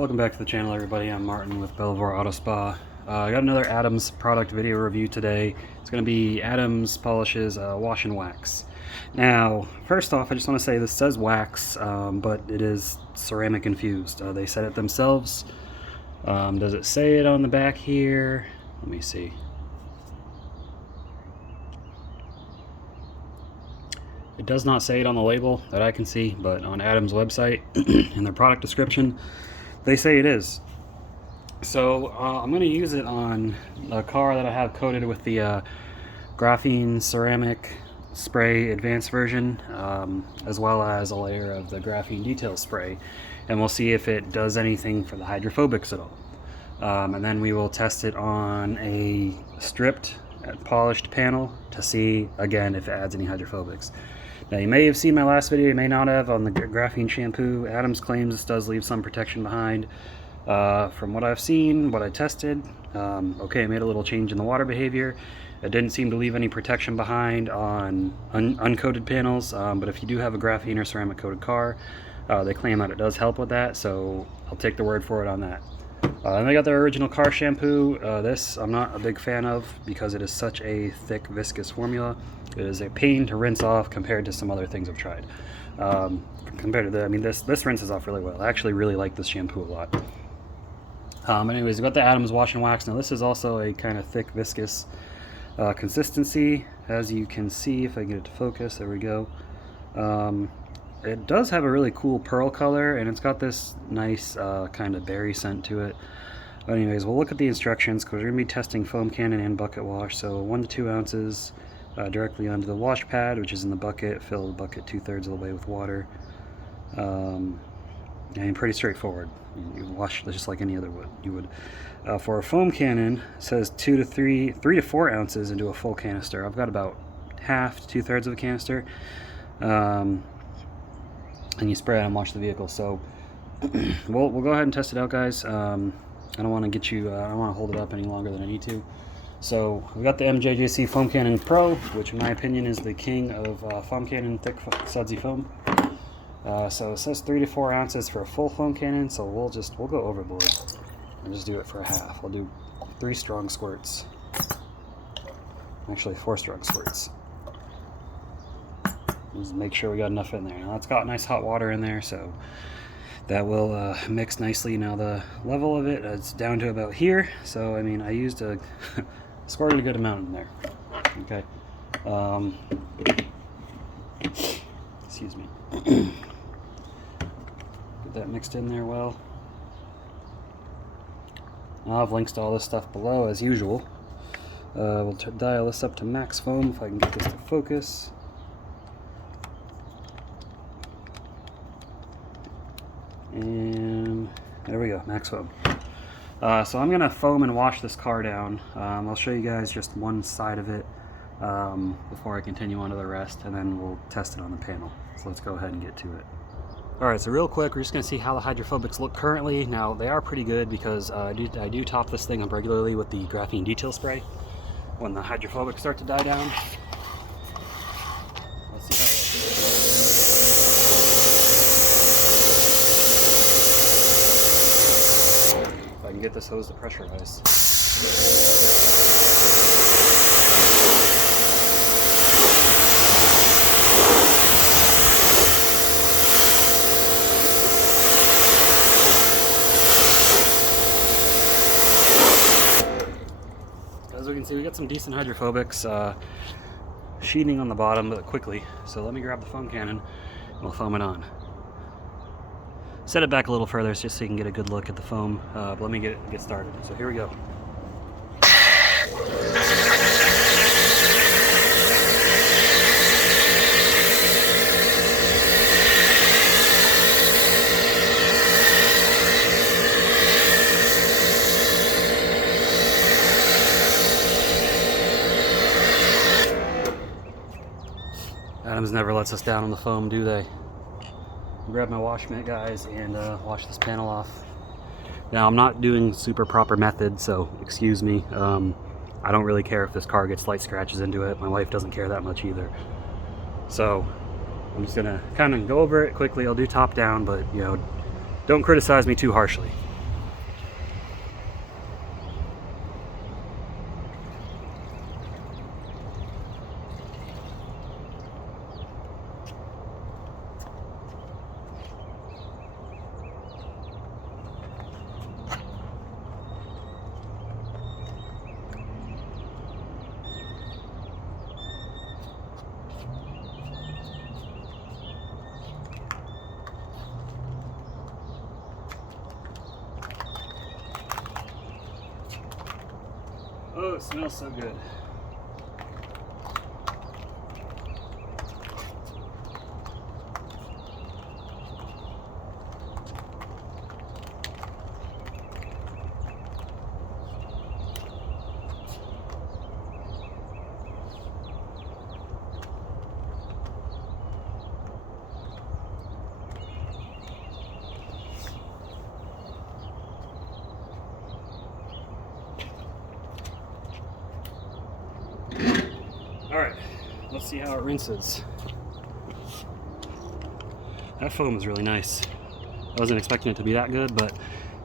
Welcome back to the channel, everybody. I'm Martin with Belvoir Auto Spa. I got another Adams product video review today. It's going to be Adams Polishes Wash and Wax. Now, first off, I just want to say this says wax, but it is ceramic infused. They said it themselves. Does it say it on the back here? Let me see. It does not say it on the label that I can see, but on Adams' website in their product description, they say it is. So I'm going to use it on a car that I have coated with the graphene ceramic spray advanced version, as well as a layer of the graphene detail spray, and we'll see if it does anything for the hydrophobics at all. And then we will test it on a stripped polished panel to see again if it adds any hydrophobics. Now, you may have seen my last video, you may not have, on the graphene shampoo. Adams claims this does leave some protection behind. From what I've seen, what I tested, okay, I made a little change in the water behavior. It didn't seem to leave any protection behind on uncoated panels, but if you do have a graphene or ceramic coated car, they claim that it does help with that, so I'll take the word for it on that. And they got their original car shampoo. This I'm not a big fan of because it is such a thick, viscous formula. It is a pain to rinse off compared to some other things I've tried. Compared to the, I mean, this rinses off really well. I actually really like this shampoo a lot. Anyways, we've got the Adams Wash and Wax. Now, this is also a kind of thick, viscous consistency, as you can see if I get it to focus. There we go. It does have a really cool pearl color, and it's got this nice kind of berry scent to it. But anyways, we'll look at the instructions because we're going to be testing foam cannon and bucket wash. So 1 to 2 ounces directly onto the wash pad, which is in the bucket. Fill the bucket 2/3 of the way with water. And pretty straightforward. You wash just like any other would. You would. For a foam cannon, it says 3 to 4 ounces into a full canister. I've got about half to 2/3 of a canister. And you spray it and wash the vehicle. So we'll go ahead and test it out, guys. I don't want to get you, I don't want to hold it up any longer than I need to. So we got the MJJC Foam Cannon Pro, which in my opinion is the king of foam cannon thick sudsy foam. So it says 3 to 4 ounces for a full foam cannon, so we'll go overboard and just do it for a half. We'll do 3 strong squirts. Actually 4 strong squirts. Just make sure we got enough in there. Now it's got nice hot water in there, so that will mix nicely. Now the level of it is down to about here, so I mean I used squirted a good amount in there. Okay. Excuse me. Get that mixed in there well. I'll have links to all this stuff below as usual. We'll dial this up to max foam if I can get this to focus. And there we go, max foam. So I'm going to foam and wash this car down. I'll show you guys just one side of it before I continue on to the rest, and then we'll test it on the panel. So let's go ahead and get to it. Alright, so real quick, we're just going to see how the hydrophobics look currently. Now, they are pretty good because I do top this thing up regularly with the graphene detail spray when the hydrophobics start to die down. Let's see how it looks. I can get this hose to pressurize. As we can see, we got some decent hydrophobics sheeting on the bottom, but quickly. So let me grab the foam cannon and we'll foam it on. Set it back a little further just so you can get a good look at the foam. But let me get started. So here we go. Adams never lets us down on the foam, do they? Grab my wash mitt, guys, and wash this panel off. Now, I'm not doing super proper method, so excuse me. I don't really care if this car gets slight scratches into it. My wife doesn't care that much either. So I'm just gonna kind of go over it quickly. I'll do top down, but you know, don't criticize me too harshly. Oh, it smells so good. Alright, let's see how it rinses. That foam is really nice. I wasn't expecting it to be that good, but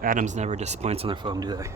Adams never disappoints on their foam, do they?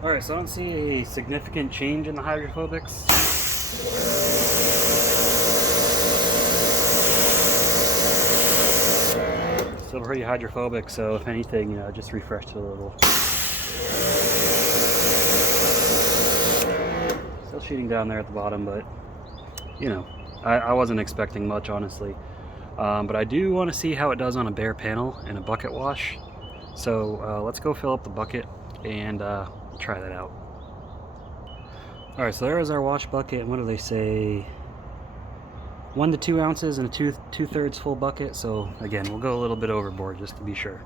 Alright, so I don't see a significant change in the hydrophobics. Still pretty hydrophobic, so if anything, you know, just refreshed it a little. Still shooting down there at the bottom, but, you know, I wasn't expecting much, honestly. But I do want to see how it does on a bare panel and a bucket wash. So let's go fill up the bucket and try that out. Alright, so there is our wash bucket. What do they say? 1 to 2 ounces in a 2/3 full bucket. So again, we'll go a little bit overboard just to be sure.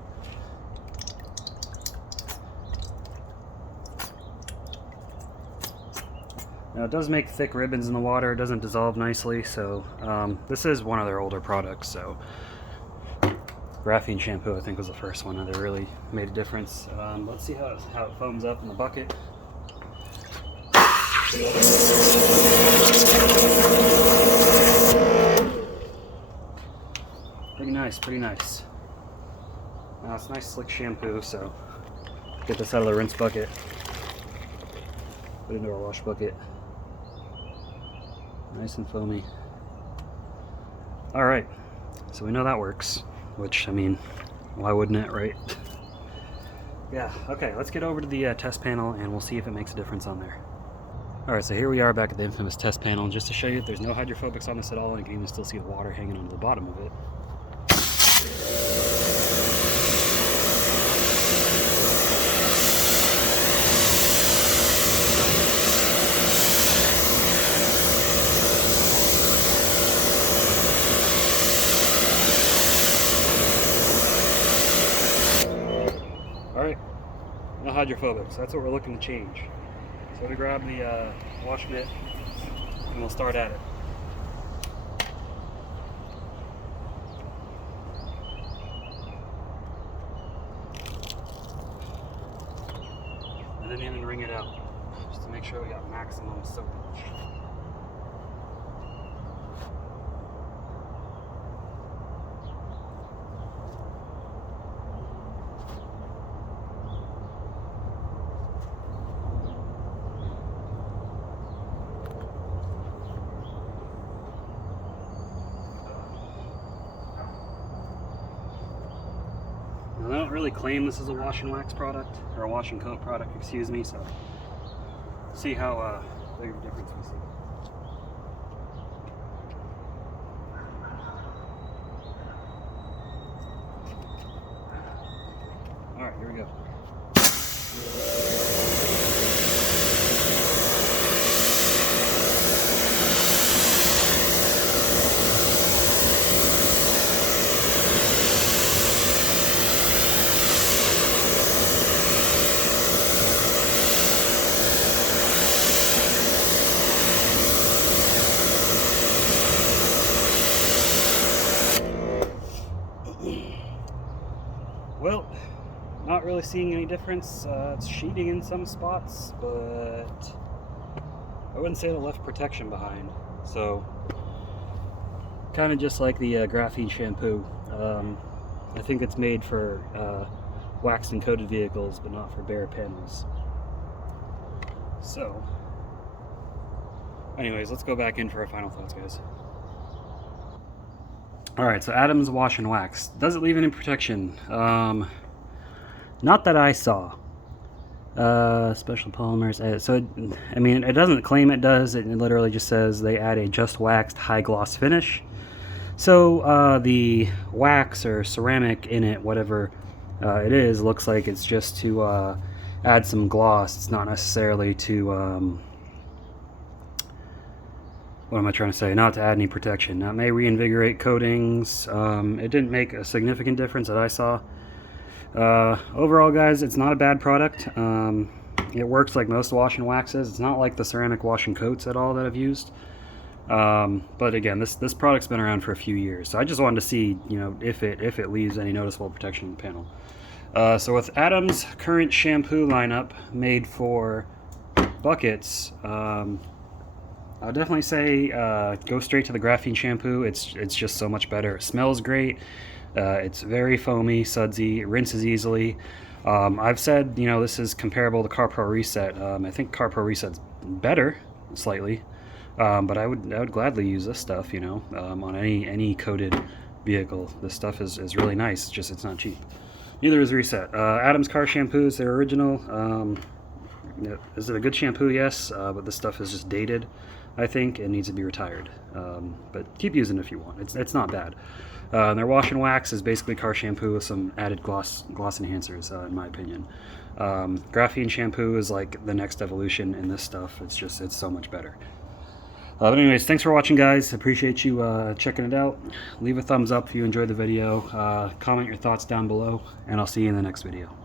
Now it does make thick ribbons in the water. It doesn't dissolve nicely. So this is one of their older products. So graphene shampoo, I think, was the first one that really made a difference. Let's see how it foams up in the bucket. Pretty nice, pretty nice. Now it's nice slick shampoo, so get this out of the rinse bucket. Put it into our wash bucket. Nice and foamy. Alright, so we know that works. Which, I mean, why wouldn't it, right? Yeah, okay, let's get over to the test panel and we'll see if it makes a difference on there. Alright, so here we are back at the infamous test panel, and just to show you that there's no hydrophobics on this at all, and you can even still see the water hanging onto the bottom of it. Alright, no hydrophobics. That's what we're looking to change. So we grab the wash mitt and we'll start at it. And then in and wring it out, just to make sure we got maximum soakage. Now, I don't really claim this is a wash and wax product, or a wash and coat product, excuse me, so see how big of a difference we see. here we go. Well, not really seeing any difference. It's sheeting in some spots, but I wouldn't say it left protection behind. So, kind of just like the graphene shampoo. I think it's made for waxed and coated vehicles, but not for bare panels. So, anyways, let's go back in for our final thoughts, guys. Alright, so Adams Wash and Wax. Does it leave any protection? Not that I saw. Special polymers. I mean, it doesn't claim it does. It literally just says they add a just waxed high gloss finish. So the wax or ceramic in it, whatever it is, looks like it's just to add some gloss. It's not necessarily to what am I trying to say? Not to add any protection. That may reinvigorate coatings. It didn't make a significant difference that I saw. Overall, guys, it's not a bad product. It works like most wash and waxes. It's not like the ceramic wash and coats at all that I've used. But again, this product's been around for a few years, so I just wanted to see, you know, if it leaves any noticeable protection in the panel. So with Adams' current shampoo lineup made for buckets, I'll definitely say go straight to the graphene shampoo. It's just so much better. It smells great. It's very foamy, sudsy. It rinses easily. I've said, you know, this is comparable to CarPro Reset. I think CarPro Reset's better slightly, but I would gladly use this stuff. You know, on any coated vehicle. This stuff is really nice. Just it's not cheap. Neither is Reset. Adams car shampoo is their original. Is it a good shampoo? Yes, but this stuff is just dated. I think it needs to be retired, but keep using it if you want. It's not bad. Their wash and wax is basically car shampoo with some added gloss enhancers, in my opinion. Graphene shampoo is like the next evolution in this stuff. It's so much better. But anyways, thanks for watching, guys. Appreciate you checking it out. Leave a thumbs up if you enjoyed the video. Comment your thoughts down below, and I'll see you in the next video.